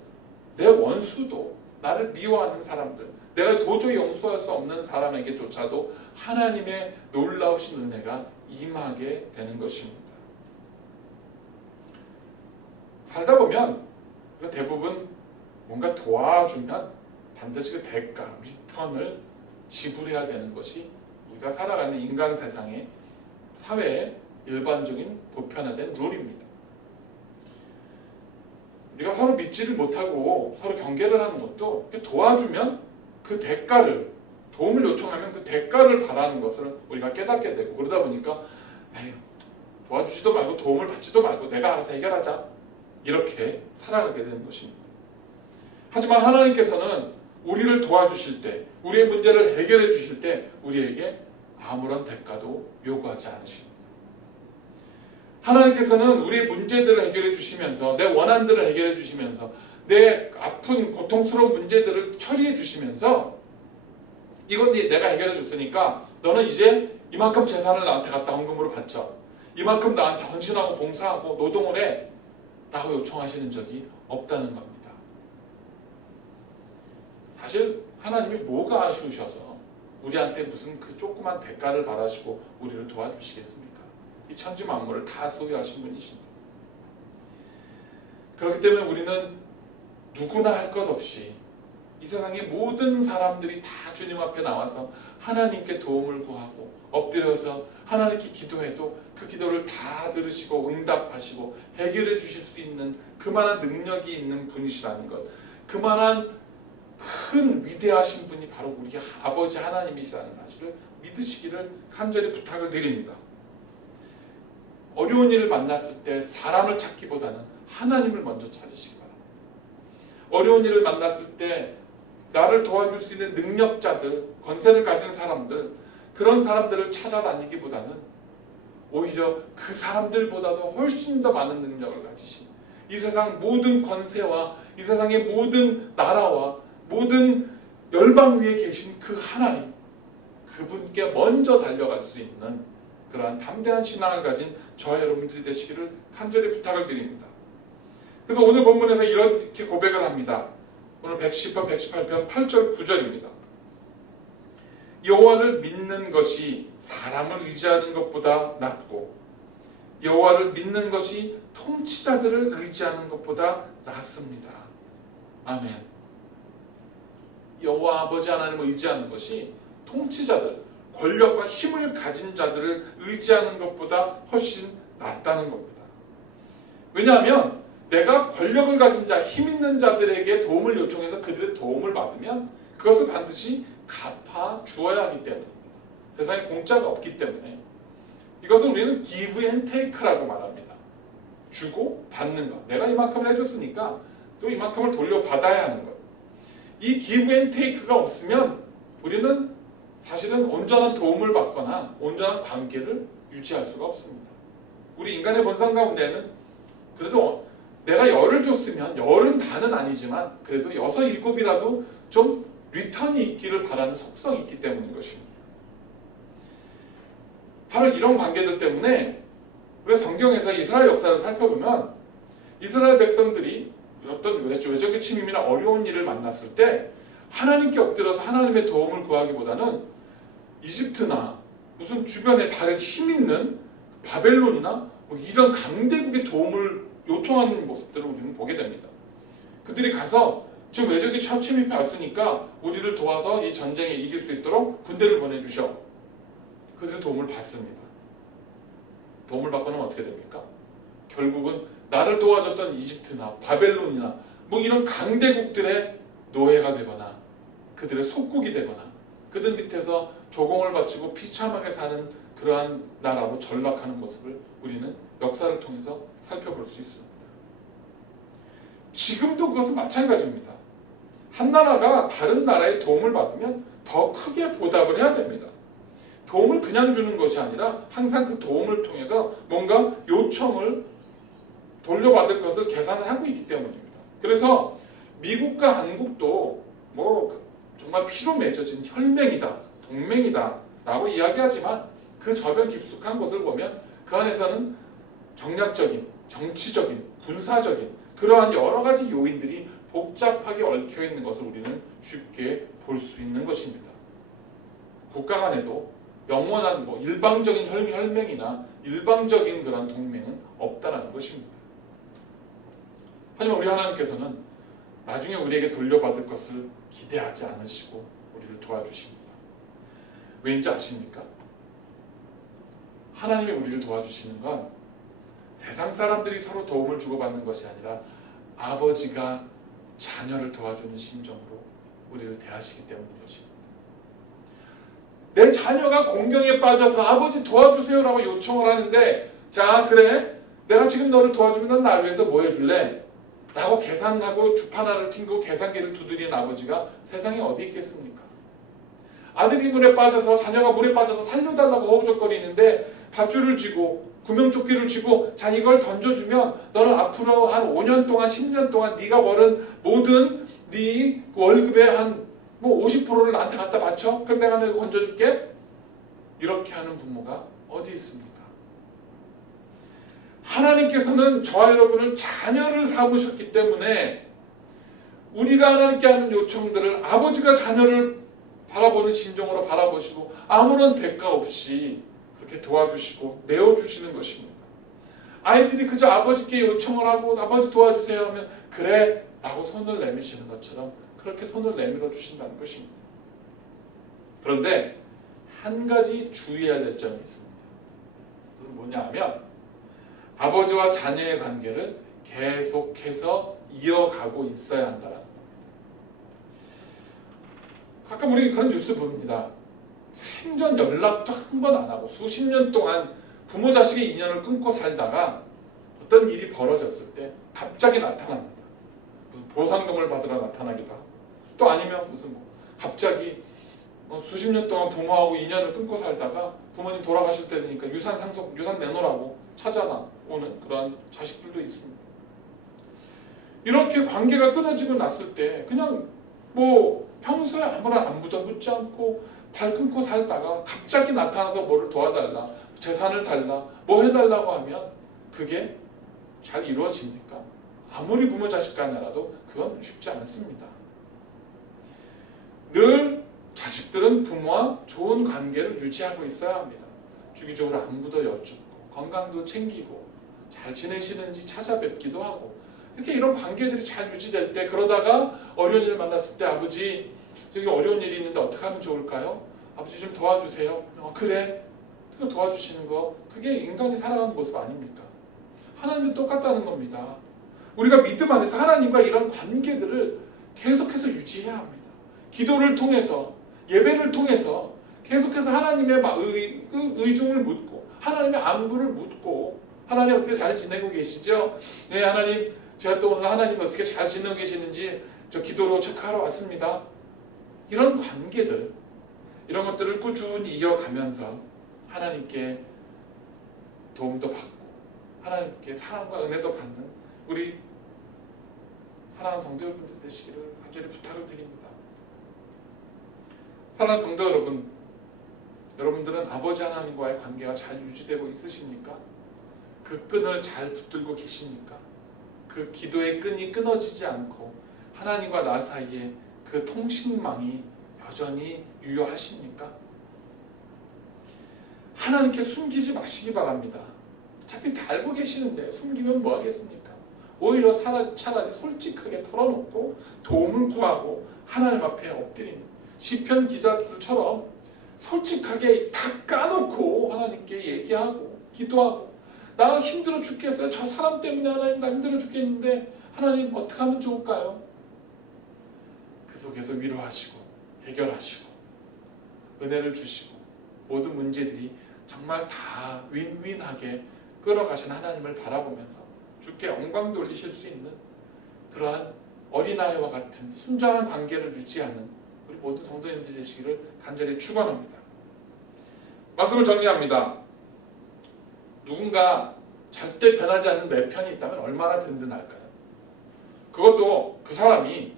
내 원수도 나를 미워하는 사람들, 내가 도저히 용서할 수 없는 사람에게조차도 하나님의 놀라우신 은혜가 임하게 되는 것입니다. 살다 보면 대부분 뭔가 도와주면 반드시 그 대가, 리턴을 지불해야 되는 것이 우리가 살아가는 인간 세상의 사회의 일반적인 보편화된 룰입니다. 우리가 서로 믿지를 못하고 서로 경계를 하는 것도 도와주면 그 대가를, 도움을 요청하면 그 대가를 바라는 것을 우리가 깨닫게 되고, 그러다 보니까 에휴, 도와주지도 말고 도움을 받지도 말고 내가 알아서 해결하자, 이렇게 살아가게 되는 것입니다. 하지만 하나님께서는 우리를 도와주실 때, 우리의 문제를 해결해 주실 때 우리에게 아무런 대가도 요구하지 않으십니다. 하나님께서는 우리의 문제들을 해결해 주시면서, 내 원한들을 해결해 주시면서, 내 아픈 고통스러운 문제들을 처리해 주시면서, 이건 내가 해결해 줬으니까 너는 이제 이만큼 재산을 나한테 갖다 헌금으로 바쳐, 이만큼 나한테 헌신하고 봉사하고 노동을 해 라고 요청하시는 적이 없다는 겁니다. 사실 하나님이 뭐가 아쉬우셔서 우리한테 무슨 그 조그만 대가를 바라시고 우리를 도와주시겠습니까? 이 천지 만물을 다 소유하신 분이신데. 그렇기 때문에 우리는 누구나 할 것 없이 이 세상의 모든 사람들이 다 주님 앞에 나와서 하나님께 도움을 구하고 엎드려서 하나님께 기도해도 그 기도를 다 들으시고 응답하시고 해결해 주실 수 있는 그만한 능력이 있는 분이시라는 것, 그만한 큰 위대하신 분이 바로 우리 아버지 하나님이시라는 사실을 믿으시기를 간절히 부탁을 드립니다. 어려운 일을 만났을 때 사람을 찾기보다는 하나님을 먼저 찾으시기 바랍니다. 어려운 일을 만났을 때 나를 도와줄 수 있는 능력자들, 권세를 가진 사람들, 그런 사람들을 찾아다니기보다는 오히려 그 사람들보다도 훨씬 더 많은 능력을 가지신, 이 세상 모든 권세와 이 세상의 모든 나라와 모든 열방 위에 계신 그 하나님, 그분께 먼저 달려갈 수 있는 그러한 담대한 신앙을 가진 저와 여러분들이 되시기를 간절히 부탁을 드립니다. 그래서 오늘 본문에서 이렇게 고백을 합니다. 오늘 110편, 118편 8절 9절입니다. 여호와를 믿는 것이 사람을 의지하는 것보다 낫고 여호와를 믿는 것이 통치자들을 의지하는 것보다 낫습니다. 아멘. 여호와 아버지 하나님을 의지하는 것이 통치자들, 권력과 힘을 가진 자들을 의지하는 것보다 훨씬 낫다는 겁니다. 왜냐하면 내가 권력을 가진 자, 힘 있는 자들에게 도움을 요청해서 그들의 도움을 받으면 그것을 반드시 갚아 주어야 하기 때문입니다. 세상에 공짜가 없기 때문에 이것을 우리는 give and take라고 말합니다. 주고 받는 것. 내가 이만큼을 해줬으니까 또 이만큼을 돌려받아야 하는 것. 이 give and take가 없으면 우리는 사실은 온전한 도움을 받거나 온전한 관계를 유지할 수가 없습니다. 우리 인간의 본성 가운데는 그래도 내가 열을 줬으면 열은 다는 아니지만 그래도 6, 7이라도 좀 리턴이 있기를 바라는 속성이 있기 때문인 것입니다. 바로 이런 관계들 때문에 우리가 성경에서 이스라엘 역사를 살펴보면 이스라엘 백성들이 어떤 외적의 침입이나 어려운 일을 만났을 때 하나님께 엎드려서 하나님의 도움을 구하기보다는 이집트나 무슨 주변에 다른 힘 있는 바벨론이나 뭐 이런 강대국의 도움을 요청하는 모습들을 우리는 보게 됩니다. 그들이 가서 지금 외적이 첫 침입해 왔으니까 우리를 도와서 이 전쟁에 이길 수 있도록 군대를 보내주셔. 그들의 도움을 받습니다. 도움을 받고 나면 어떻게 됩니까? 결국은 나를 도와줬던 이집트나 바벨론이나 뭐 이런 강대국들의 노예가 되거나 그들의 속국이 되거나 그들 밑에서 조공을 바치고 비참하게 사는 그러한 나라로 전락하는 모습을 우리는 역사를 통해서 살펴볼 수 있습니다. 지금도 그것은 마찬가지입니다. 한 나라가 다른 나라의 도움을 받으면 더 크게 보답을 해야 됩니다. 도움을 그냥 주는 것이 아니라 항상 그 도움을 통해서 뭔가 요청을 돌려받을 것을 계산을 하고 있기 때문입니다. 그래서 미국과 한국도 뭐 정말 피로 맺어진 혈맹이다, 동맹이다 라고 이야기하지만 그 저변 깊숙한 것을 보면 그 안에서는 정략적인, 정치적인, 군사적인 그러한 여러 가지 요인들이 복잡하게 얽혀 있는 것을 우리는 쉽게 볼 수 있는 것입니다. 국가 간에도 영원한 일방적인 혈맹이나 일방적인 그런 동맹은 없다라는 것입니다. 하지만 우리 하나님께서는 나중에 우리에게 돌려받을 것을 기대하지 않으시고 우리를 도와주십니다. 왠지 아십니까? 하나님이 우리를 도와주시는 건 세상 사람들이 서로 도움을 주고받는 것이 아니라 아버지가 자녀를 도와주는 심정으로 우리를 대하시기 때문인 것입니다. 내 자녀가 공경에 빠져서 아버지 도와주세요라고 요청을 하는데 자 그래 내가 지금 너를 도와주면 넌 날 위해서 뭐 해줄래? 라고 계산하고 주판알을 튕고 계산기를 두드리는 아버지가 세상에 어디 있겠습니까? 아들이 물에 빠져서 자녀가 물에 빠져서 살려달라고 허우적거리는데 밧줄을 쥐고 구명조끼를 쥐고 자 이걸 던져주면 너는 앞으로 한 5년 동안 10년 동안 네가 벌은 모든 네 월급의 한 50%를 나한테 갖다 바쳐? 그럼 내가 너 이거 건져줄게? 이렇게 하는 부모가 어디 있습니까? 하나님께서는 저와 여러분을 자녀를 삼으셨기 때문에 우리가 하나님께 하는 요청들을 아버지가 자녀를 바라보는 심정으로 바라보시고 아무런 대가 없이 그렇게 도와주시고 내어주시는 것입니다. 아이들이 그저 아버지께 요청을 하고 아버지 도와주세요 하면 그래 라고 손을 내미시는 것처럼 그렇게 손을 내밀어 주신다는 것입니다. 그런데 한 가지 주의해야 될 점이 있습니다. 그것은 뭐냐 하면 아버지와 자녀의 관계를 계속해서 이어가고 있어야 한다는 겁니다. 가끔 우리 그런 뉴스 봅니다. 생전 연락도 한 번 안 하고 수십 년 동안 부모 자식의 인연을 끊고 살다가 어떤 일이 벌어졌을 때 갑자기 나타납니다. 무슨 보상금을 받으러 나타나기도 하고 또 아니면 무슨 갑자기 수십 년 동안 부모하고 인연을 끊고 살다가 부모님 돌아가실 때 되니까 유산 내놓으라고 찾아오는 그런 자식들도 있습니다. 이렇게 관계가 끊어지고 났을 때 그냥 평소에 아무나 안부도 묻지 않고 발 끊고 살다가 갑자기 나타나서 뭐를 도와달라 재산을 달라, 뭐 해달라고 하면 그게 잘 이루어집니까? 아무리 부모 자식 간에라도 그건 쉽지 않습니다. 늘 자식들은 부모와 좋은 관계를 유지하고 있어야 합니다. 주기적으로 안부도 여쭙고 건강도 챙기고 잘 지내시는지 찾아뵙기도 하고 이렇게 이런 관계들이 잘 유지될 때, 그러다가 어려운 일을 만났을 때 아버지 저기 어려운 일이 있는데 어떻게 하면 좋을까요? 아버지 좀 도와주세요. 그래. 그 도와주시는 거, 그게 인간이 살아가는 모습 아닙니까? 하나님도 똑같다는 겁니다. 우리가 믿음 안에서 하나님과 이런 관계들을 계속해서 유지해야 합니다. 기도를 통해서, 예배를 통해서 계속해서 하나님의 의중을 묻고 하나님의 안부를 묻고, 하나님 어떻게 잘 지내고 계시죠? 네, 하나님 제가 또 오늘 하나님 어떻게 잘 지내고 계시는지 저 기도로 체크하러 왔습니다. 이런 관계들, 이런 것들을 꾸준히 이어가면서 하나님께 도움도 받고 하나님께 사랑과 은혜도 받는 우리 사랑하는 성도 여러분들 되시기를 간절히 부탁을 드립니다. 사랑하는 성도 여러분, 여러분들은 아버지 하나님과의 관계가 잘 유지되고 있으십니까? 그 끈을 잘 붙들고 계십니까? 그 기도의 끈이 끊어지지 않고 하나님과 나 사이에 그 통신망이 여전히 유효하십니까? 하나님께 숨기지 마시기 바랍니다. 어차피 다 알고 계시는데 숨기면 뭐 하겠습니까? 오히려 차라리 솔직하게 털어놓고 도움을 구하고 하나님 앞에 엎드리는 시편 기자들처럼 솔직하게 다 까놓고 하나님께 얘기하고 기도하고, 나 힘들어 죽겠어요. 저 사람 때문에 하나님 나 힘들어 죽겠는데 하나님 어떻게 하면 좋을까요? 그 속에서 위로하시고 해결하시고 은혜를 주시고 모든 문제들이 정말 다 윈윈하게 끌어가신 하나님을 바라보면서 주께 영광 돌리실 수 있는 그러한 어린아이와 같은 순전한 관계를 유지하는 우리 모든 성도님들 되시기를 간절히 축원합니다. 말씀을 정리합니다. 누군가 절대 변하지 않는 내 편이 있다면 얼마나 든든할까요? 그것도 그 사람이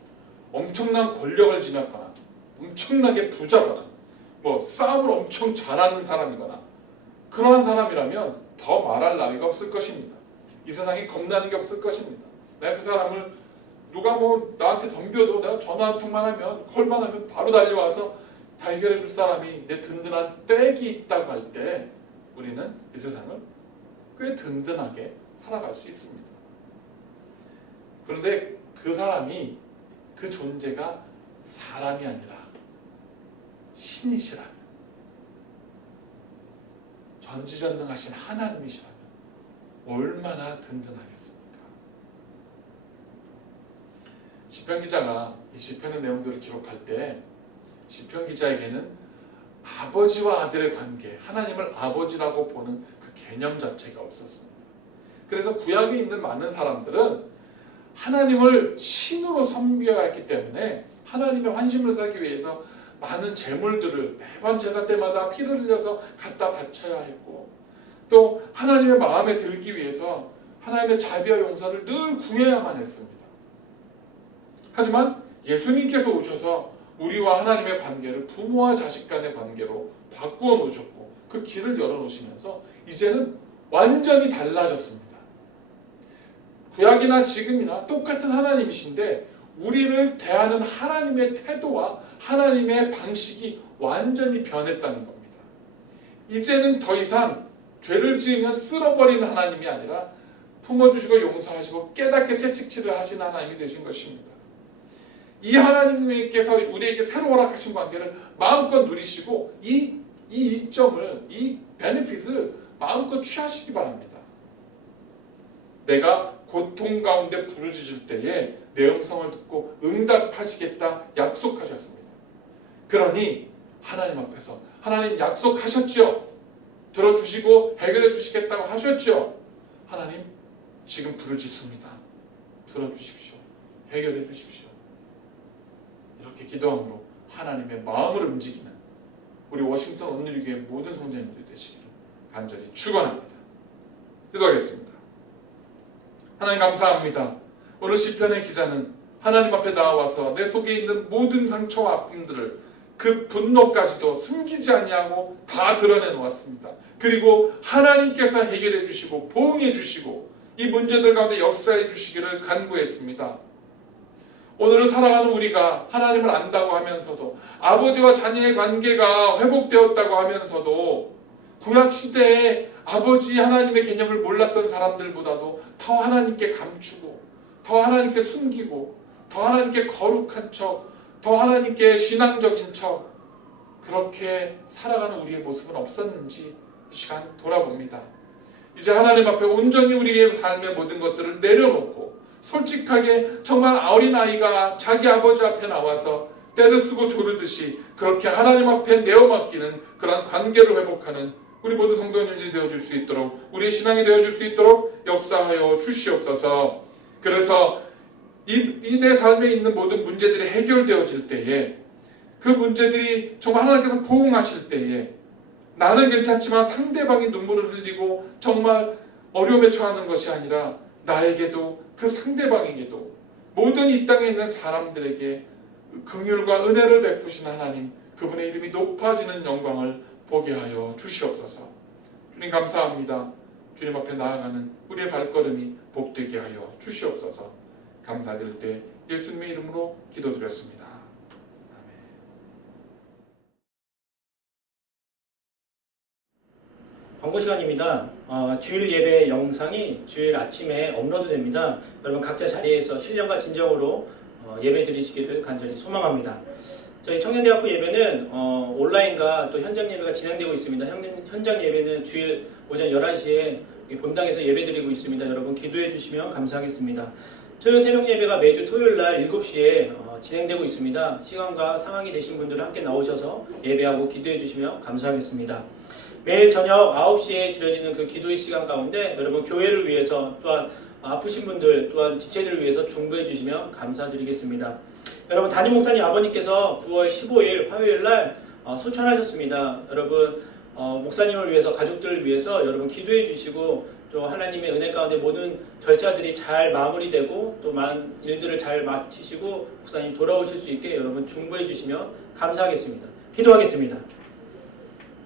엄청난 권력을 지녔거나 엄청나게 부자거나 뭐 싸움을 엄청 잘하는 사람이거나 그러한 사람이라면 더 말할 나위가 없을 것입니다. 이 세상에 겁나는 게 없을 것입니다. 내가 그 사람을 누가 뭐 나한테 덤벼도 내가 전화 한 통만 하면, 콜만 하면 바로 달려와서 다 해결해 줄 사람이 내 든든한 백이 있다고 할 때 우리는 이 세상을 꽤 든든하게 살아갈 수 있습니다. 그런데 그 사람이, 그 존재가 사람이 아니라 신이시라면, 전지전능하신 하나님이시라면 얼마나 든든하겠습니까? 시편 기자가 이 시편의 내용들을 기록할 때 시편 기자에게는 아버지와 아들의 관계, 하나님을 아버지라고 보는 그 개념 자체가 없었습니다. 그래서 구약에 있는 많은 사람들은 하나님을 신으로 섬겨야 했기 때문에 하나님의 환심을 사기 위해서 많은 제물들을 매번 제사 때마다 피를 흘려서 갖다 바쳐야 했고, 또 하나님의 마음에 들기 위해서 하나님의 자비와 용서를 늘 구해야만 했습니다. 하지만 예수님께서 오셔서 우리와 하나님의 관계를 부모와 자식 간의 관계로 바꾸어 놓으셨고 그 길을 열어 놓으시면서 이제는 완전히 달라졌습니다. 구약이나 지금이나 똑같은 하나님이신데 우리를 대하는 하나님의 태도와 하나님의 방식이 완전히 변했다는 겁니다. 이제는 더 이상 죄를 지으면 쓸어버리는 하나님이 아니라 품어주시고 용서하시고 깨닫게 채찍질을 하시는 하나님이 되신 것입니다. 이 하나님께서 우리에게 새로 허락하신 관계를 마음껏 누리시고 이 이점을, 이 베네핏을 마음껏 취하시기 바랍니다. 내가 고통 가운데 부르짖을 때에 내 음성을 듣고 응답하시겠다 약속하셨습니다. 그러니 하나님 앞에서 하나님 약속하셨죠? 들어주시고 해결해 주시겠다고 하셨죠? 하나님 지금 부르짖습니다. 들어주십시오. 해결해 주십시오. 이렇게 기도함으로 하나님의 마음을 움직이는 우리 워싱턴 온누리교회 모든 성도님들이 되시기를 간절히 축원합니다. 기도하겠습니다. 하나님 감사합니다. 오늘 시편의 기자는 하나님 앞에 나와서 내 속에 있는 모든 상처와 아픔들을 그 분노까지도 숨기지 아니하고 다 드러내 놓았습니다. 그리고 하나님께서 해결해 주시고 보응해 주시고 이 문제들 가운데 역사해 주시기를 간구했습니다. 오늘을 살아가는 우리가 하나님을 안다고 하면서도 아버지와 자녀의 관계가 회복되었다고 하면서도 구약시대에 아버지 하나님의 개념을 몰랐던 사람들보다도 더 하나님께 감추고 더 하나님께 숨기고 더 하나님께 거룩한 척, 더 하나님께 신앙적인 척 그렇게 살아가는 우리의 모습은 없었는지 이 시간 돌아봅니다. 이제 하나님 앞에 온전히 우리의 삶의 모든 것들을 내려놓고 솔직하게 정말 어린아이가 자기 아버지 앞에 나와서 때를 쓰고 조르듯이 그렇게 하나님 앞에 내어맡기는 그런 관계를 회복하는 우리 모두 성도님들이 되어줄 수 있도록 우리의 신앙이 되어줄 수 있도록 역사하여 주시옵소서. 그래서 이 내 삶에 있는 모든 문제들이 해결되어질 때에 그 문제들이 정말 하나님께서 보응하실 때에 나는 괜찮지만 상대방이 눈물을 흘리고 정말 어려움에 처하는 것이 아니라 나에게도 그 상대방에게도 모든 이 땅에 있는 사람들에게 긍휼과 은혜를 베푸신 하나님 그분의 이름이 높아지는 영광을 보게 하여 주시옵소서. 주님 감사합니다. 주님 앞에 나아가는 우리의 발걸음이 복되게 하여 주시옵소서. 감사드릴 때 예수님의 이름으로 기도드렸습니다. 광고 시간입니다. 주일 예배 영상이 주일 아침에 업로드됩니다. 여러분 각자 자리에서 신령과 진정으로 예배 드리시기를 간절히 소망합니다. 저희 청년대학부 예배는 온라인과 또 현장 예배가 진행되고 있습니다. 현장 예배는 주일 오전 11시에 본당에서 예배 드리고 있습니다. 여러분 기도해 주시면 감사하겠습니다. 토요일 새벽 예배가 매주 토요일 날 7시에 진행되고 있습니다. 시간과 상황이 되신 분들 함께 나오셔서 예배하고 기도해 주시면 감사하겠습니다. 매일 저녁 9시에 드려지는 그 기도의 시간 가운데 여러분 교회를 위해서 또한 아프신 분들 또한 지체들을 위해서 중보해 주시면 감사드리겠습니다. 여러분 담임 목사님 아버님께서 9월 15일 화요일 날 소천하셨습니다. 여러분 목사님을 위해서 가족들을 위해서 여러분 기도해 주시고 또 하나님의 은혜 가운데 모든 절차들이 잘 마무리되고 또 많은 일들을 잘 마치시고 목사님 돌아오실 수 있게 여러분 중보해 주시면 감사하겠습니다. 기도하겠습니다.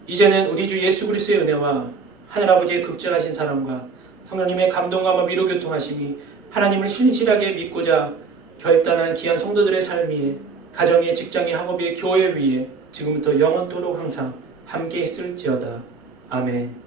이제는 우리 주 예수 그리스도의 은혜와 하늘아버지의 극진하신 사랑과 성령님의 감동과 위로 교통하심이 하나님을 신실하게 믿고자 결단한 귀한 성도들의 삶 위에 가정의 직장의 학업의 교회 위에 지금부터 영원토록 항상 함께 있을지어다. 아멘.